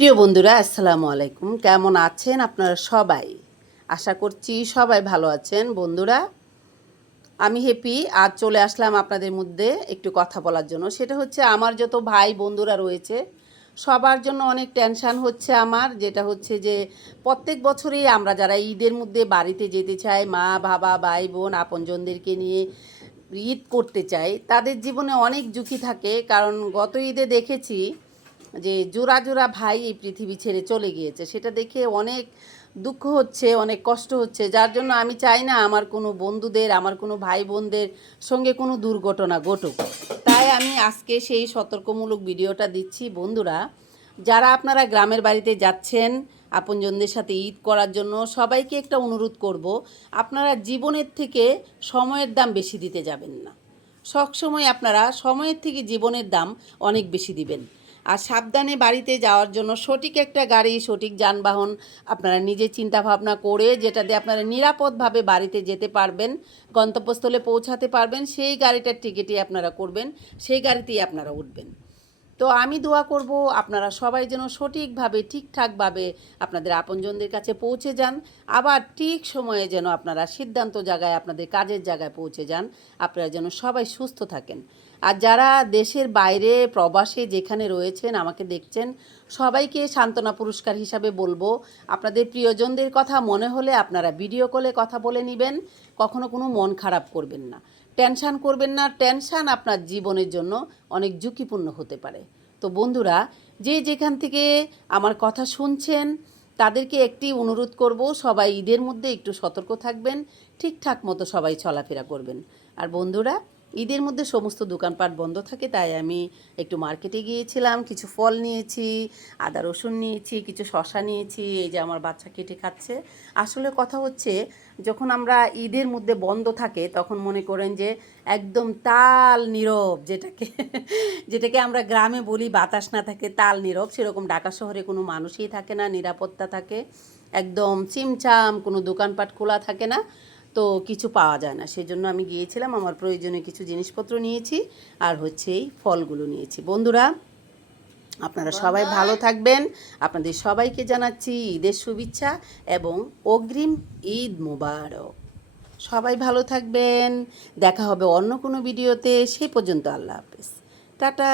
প্রিয় বন্ধুরা, আসসালামু আলাইকুম। কেমন আছেন আপনারা সবাই? আশা করছি সবাই ভালো আছেন। বন্ধুরা, আমি হ্যাপি। আজ চলে আসলাম আপনাদের মধ্যে একটু কথা বলার জন্য। সেটা হচ্ছে আমার যত ভাই বন্ধুরা রয়েছে সবার জন্য অনেক টেনশান হচ্ছে আমার। যেটা হচ্ছে যে প্রত্যেক বছরই আমরা যারা ঈদের মধ্যে বাড়িতে যেতে চাই, মা বাবা ভাই বোন আপনজনদেরকে নিয়ে ঈদ করতে চাই, তাদের জীবনে অনেক ঝুঁকি থাকে। কারণ গত ঈদে দেখেছি যে জোড়া জোড়া ভাই এই পৃথিবী ছেড়ে চলে গিয়েছে। সেটা দেখে অনেক দুঃখ হচ্ছে, অনেক কষ্ট হচ্ছে। যার জন্য আমি চাই না আমার কোনো বন্ধুদের, আমার কোনো ভাই বোনদের সঙ্গে কোনো দুর্ঘটনা ঘটুক। তাই আমি আজকে সেই সতর্কমূলক ভিডিওটা দিচ্ছি। বন্ধুরা, যারা আপনারা গ্রামের বাড়িতে যাচ্ছেন আপনজনদের সাথে ঈদ করার জন্য, সবাইকে একটা অনুরোধ করব, আপনারা জীবনের থেকে সময়ের দাম বেশি দিতে যাবেন না। সবসময় আপনারা সময়ের থেকে জীবনের দাম অনেক বেশি দিবেন। আর সাবধানে বাড়িতে যাওয়ার জন্য সঠিক একটা গাড়ি, সঠিক যানবাহন আপনারা নিজে চিন্তা ভাবনা করে, যেটা দিয়ে আপনারা নিরাপদভাবে বাড়িতে যেতে পারবেন, গন্তব্যস্থলে পৌঁছাতে পারবেন, সেই গাড়িটার টিকিটই আপনারা করবেন, সেই গাড়িতেই আপনারা উঠবেন। তো আমি দোয়া করব আপনারা সবাই যেন সঠিকভাবে ঠিকঠাকভাবে আপনাদের আপনজনদের কাছে পৌঁছে যান, আবার ঠিক সময়ে যেন আপনারা সিদ্ধান্ত জায়গায়, আপনাদের কাজের জায়গায় পৌঁছে যান। আপনারা যেন সবাই সুস্থ থাকেন। আর যারা দেশের বাইরে প্রবাসে যেখানে রয়েছেন, আমাকে দেখছেন, সবাইকে সান্ত্বনা পুরস্কার হিসাবে বলবো, আপনাদের প্রিয়জনদের কথা মনে হলে আপনারা ভিডিও কলে কথা বলে নেবেন। কখনো কোনো মন খারাপ করবেন না, টেনশান করবেন না। টেনশান আপনার জীবনের জন্য অনেক ঝুঁকিপূর্ণ হতে পারে। তো বন্ধুরা, যে যেখান থেকে আমার কথা শুনছেন, তাদেরকে একটি অনুরোধ করব, সবাই ঈদের মধ্যে একটু সতর্ক থাকবেন, ঠিকঠাক মতো সবাই চলাফেরা করবেন। আর বন্ধুরা, ঈদের মধ্যে সমস্ত দোকানপাট বন্ধ থাকে, তাই আমি একটু মার্কেটে গিয়েছিলাম, কিছু ফল নিয়েছি, আদা রসুন নিয়েছি, কিছু শশা নিয়েছি। এই যে আমার বাচ্চা কেটে খাচ্ছে। আসলে কথা হচ্ছে, যখন আমরা ঈদের মধ্যে বন্ধ থাকে তখন মনে করেন যে একদম তাল নীরব, যেটাকে আমরা গ্রামে বলি বাতাস না থাকে, তাল নীরব। সেরকম ঢাকা শহরে কোনো মানুষই থাকে না, নিরাপত্তা থাকে একদম চিমচাম, কোনো দোকানপাট খোলা থাকে না, তো কিছু পাওয়া যায় না। সেই জন্য আমি গিয়েছিলাম, আমার প্রয়োজনীয় কিছু জিনিসপত্র নিয়েছি, আর হচ্ছে এই ফলগুলো নিয়েছি। বন্ধুরা, আপনারা সবাই ভালো থাকবেন। আপনাদের সবাইকে জানাচ্ছি ঈদের শুভেচ্ছা এবং অগ্রিম ঈদ মোবারক। সবাই ভালো থাকবেন। দেখা হবে অন্য কোনো ভিডিওতে। সেই পর্যন্ত আল্লাহ হাফেজ, টাটা।